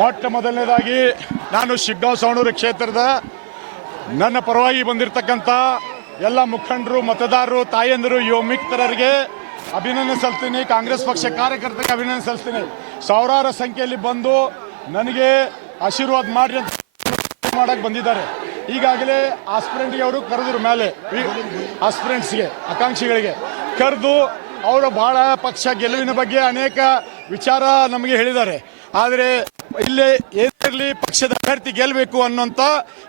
ಮೊಟ್ಟ ಮೊದಲನೇದಾಗಿ ನಾನು ಶಿಗ್ಗಾಂವ್ ಸವಣೂರು ಕ್ಷೇತ್ರದ ನನ್ನ ಪರವಾಗಿ ಬಂದಿರತಕ್ಕಂಥ ಎಲ್ಲ ಮುಖಂಡರು, ಮತದಾರರು, ತಾಯಂದಿರು ಯುವ ಮಿತ್ರರಿಗೆ ಅಭಿನಂದನೆ ಸಲ್ತೀನಿ ಕಾಂಗ್ರೆಸ್ ಪಕ್ಷ ಕಾರ್ಯಕರ್ತರಿಗೆ ಅಭಿನಂದನೆ ಸಲ್ಲಿಸ್ತೀನಿ. ಸಾವಿರಾರು ಸಂಖ್ಯೆಯಲ್ಲಿ ಬಂದು ನನಗೆ ಆಶೀರ್ವಾದ ಮಾಡಿ ಅಂತ ಮಾಡಕ್ಕೆ ಬಂದಿದ್ದಾರೆ. ಈಗಾಗಲೇ ಆಸ್ಪಿರೆಂಟ್ಗೆ ಅವರು ಕರೆದ್ರು ಮೇಲೆ ಆಸ್ಪಿರೆಂಟ್ಸ್ಗೆ ಆಕಾಂಕ್ಷಿಗಳಿಗೆ ಕರೆದು ಅವರು ಭಾಳ ಪಕ್ಷ ಗೆಲುವಿನ ಬಗ್ಗೆ ಅನೇಕ ವಿಚಾರ ನಮಗೆ ಹೇಳಿದ್ದಾರೆ. ಆದರೆ ಇಲ್ಲಿ ಏನಿರಲಿ ಪಕ್ಷದ ಅಭ್ಯರ್ಥಿ ಗೆಲ್ಲಬೇಕು ಅನ್ನೋಂಥ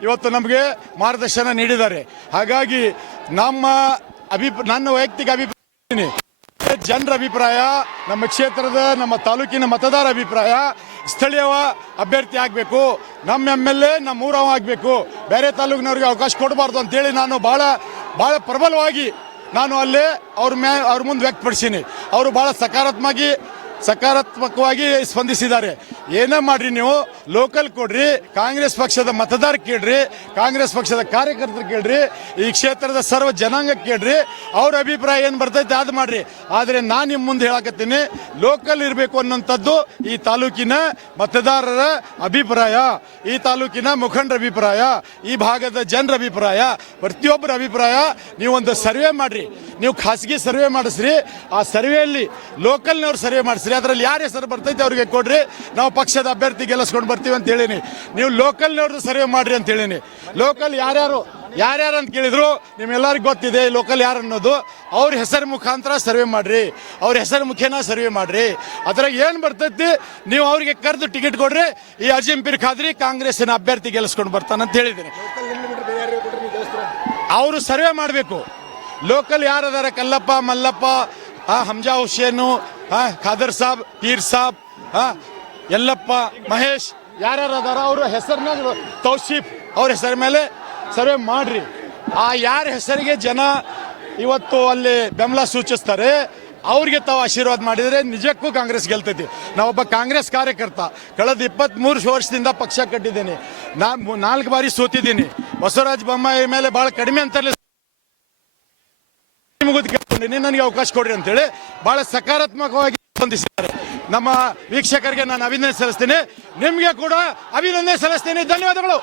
ಇವತ್ತು ನಮಗೆ ಮಾರ್ಗದರ್ಶನ ನೀಡಿದ್ದಾರೆ. ಹಾಗಾಗಿ ನಮ್ಮ ಅಭಿಪ್ರಾಯ ನನ್ನ ವೈಯಕ್ತಿಕ ಅಭಿಪ್ರಾಯ ಜನರ ಅಭಿಪ್ರಾಯ, ನಮ್ಮ ಕ್ಷೇತ್ರದ, ನಮ್ಮ ತಾಲೂಕಿನ ಮತದಾರ ಅಭಿಪ್ರಾಯ ಸ್ಥಳೀಯ ಅಭ್ಯರ್ಥಿ ಆಗಬೇಕು, ನಮ್ಮ ಎಂ ಎಲ್ ಎ, ನಮ್ಮ ಊರವ ಆಗಬೇಕು, ಬೇರೆ ತಾಲೂಕಿನವ್ರಿಗೆ ಅವಕಾಶ ಕೊಡಬಾರ್ದು ಅಂತೇಳಿ ನಾನು ಭಾಳ ಭಾಳ ಪ್ರಬಲವಾಗಿ ನಾನು ಅಲ್ಲಿ ಅವ್ರ ಮ್ಯಾ ಅವ್ರ ಮುಂದೆ ವ್ಯಕ್ತಪಡಿಸೀನಿ. ಅವರು ಭಾಳ ಸಕಾರಾತ್ಮಕವಾಗಿ ಸಕಾರಾತ್ಮಕವಾಗಿ ಸ್ಪಂದಿಸಿದ್ದಾರೆ. ಏನೇ ಮಾಡ್ರಿ ನೀವು ಲೋಕಲ್ ಕೊಡ್ರಿ, ಕಾಂಗ್ರೆಸ್ ಪಕ್ಷದ ಮತದಾರ ಕೇಳ್ರಿ, ಕಾಂಗ್ರೆಸ್ ಪಕ್ಷದ ಕಾರ್ಯಕರ್ತರು ಕೇಳ್ರಿ, ಈ ಕ್ಷೇತ್ರದ ಸರ್ವ ಜನಾಂಗ ಕೇಳ್ರಿ, ಅವ್ರ ಅಭಿಪ್ರಾಯ ಏನು ಬರ್ತೈತೆ ಅದು ಮಾಡ್ರಿ. ಆದರೆ ನಾನು ನಿಮ್ಮ ಮುಂದೆ ಹೇಳಕತ್ತೀನಿ ಲೋಕಲ್ ಇರಬೇಕು ಅನ್ನೋಂಥದ್ದು ಈ ತಾಲೂಕಿನ ಮತದಾರರ ಅಭಿಪ್ರಾಯ, ಈ ತಾಲೂಕಿನ ಮುಖಂಡರ ಅಭಿಪ್ರಾಯ, ಈ ಭಾಗದ ಜನರ ಅಭಿಪ್ರಾಯ, ಪ್ರತಿಯೊಬ್ಬರ ಅಭಿಪ್ರಾಯ ನೀವೊಂದು ಸರ್ವೆ ಮಾಡ್ರಿ. ನೀವು ಖಾಸಗಿ ಸರ್ವೆ ಮಾಡಿಸ್ರಿ, ಆ ಸರ್ವೆಯಲ್ಲಿ ಲೋಕಲ್ನವ್ರು ಸರ್ವೆ ಮಾಡಿಸ್ರಿ ಅದರಲ್ಲಿ ಯಾರ ಹೆಸರು ಬರ್ತೈತೆ ಅವ್ರಿಗೆ ಕೊಡ್ರಿ. ನಾವು ಪಕ್ಷದ ಅಭ್ಯರ್ಥಿ ಗೆಲ್ಲಿಸ್ಕೊಂಡು ಬರ್ತೀವಿ ಅಂತ ಹೇಳಿನಿ. ನೀವು ಲೋಕಲ್ನವ್ರದ್ದು ಸರ್ವೆ ಮಾಡ್ರಿ ಅಂತ ಹೇಳಿನಿ. ಲೋಕಲ್ ಯಾರ್ಯಾರು ಯಾರ್ಯಾರು ಅಂತ ಕೇಳಿದ್ರು ನಿಮ್ಮೆಲ್ಲರಿಗೂ ಗೊತ್ತಿದೆ ಲೋಕಲ್ ಯಾರು ಅನ್ನೋದು. ಅವ್ರ ಹೆಸರು ಮುಖಾಂತರ ಸರ್ವೆ ಮಾಡ್ರಿ. ಅವ್ರ ಹೆಸರು ಮುಖೇನ ಸರ್ವೆ ಮಾಡ್ರಿ. ಅದ್ರಾಗ ಏನು ಬರ್ತೈತಿ ನೀವು ಅವ್ರಿಗೆ ಕರೆದು ಟಿಕೆಟ್ ಕೊಡ್ರಿ. ಈ ಅಜಿಂ ಪೀರ್ ಖಾದ್ರಿ ಕಾಂಗ್ರೆಸ್ಸಿನ ಅಭ್ಯರ್ಥಿ ಗೆಲ್ಲಿಸ್ಕೊಂಡು ಬರ್ತಾನಂತ ಹೇಳಿದ್ದೀನಿ ಅವರು ಸರ್ವೆ ಮಾಡಬೇಕು. ಲೋಕಲ್ ಯಾರದಾರ ಕಲ್ಲಪ್ಪ ಮಲ್ಲಪ್ಪ ಆ ಹಂಜಾ ಹುಸೇನು ಆ ಖಾದರ್ ಸಾಬ್, ಪೀರ್ ಸಾಬ್ ಎಲ್ಲಪ್ಪ ಮಹೇಶ್, ಯಾರ್ಯಾರು ಅದಾರ ಅವ್ರ ಹೆಸರಿನ ತೌಸೀಫ್ ಅವ್ರ ಹೆಸರ ಮೇಲೆ ಸರ್ವೆ ಮಾಡ್ರಿ. ಆ ಯಾರ ಹೆಸರಿಗೆ ಜನ ಇವತ್ತು ಅಲ್ಲಿ ಬೆಂಬಲ ಸೂಚಿಸ್ತಾರೆ, ಅವ್ರಿಗೆ ತಾವು ಆಶೀರ್ವಾದ ಮಾಡಿದರೆ ನಿಜಕ್ಕೂ ಕಾಂಗ್ರೆಸ್ ಗೆಲ್ತೈತಿ. ನಾವೊಬ್ಬ ಕಾಂಗ್ರೆಸ್ ಕಾರ್ಯಕರ್ತ, ಕಳೆದ ಇಪ್ಪತ್ತ್ಮೂರು ವರ್ಷದಿಂದ ಪಕ್ಷ ಕಟ್ಟಿದ್ದೀನಿ. ನಾ ನಾಲ್ಕು ಬಾರಿ ಸೋತಿದ್ದೀನಿ. ಬಸವರಾಜ ಬೊಮ್ಮಾಯಿ ಮೇಲೆ ಭಾಳ ಕಡಿಮೆ ಅಂತಲೇ ಮುಗಿದು ಕೇಳ್ಕೊಂಡಿನಿ ನನಗೆ ಅವಕಾಶ ಕೊಡ್ರಿ ಅಂತೇಳಿ ಬಹಳ ಸಕಾರಾತ್ಮಕವಾಗಿ ಸ್ಪಂದಿಸಿದ್ದಾರೆ. ನಮ್ಮ ವೀಕ್ಷಕರಿಗೆ ನಾನು ಅಭಿನಂದನೆ ಸಲ್ಲಿಸ್ತೀನಿ. ನಿಮಗೆ ಕೂಡ ಅಭಿನಂದನೆ ಸಲ್ಲಿಸ್ತೀನಿ. ಧನ್ಯವಾದಗಳು.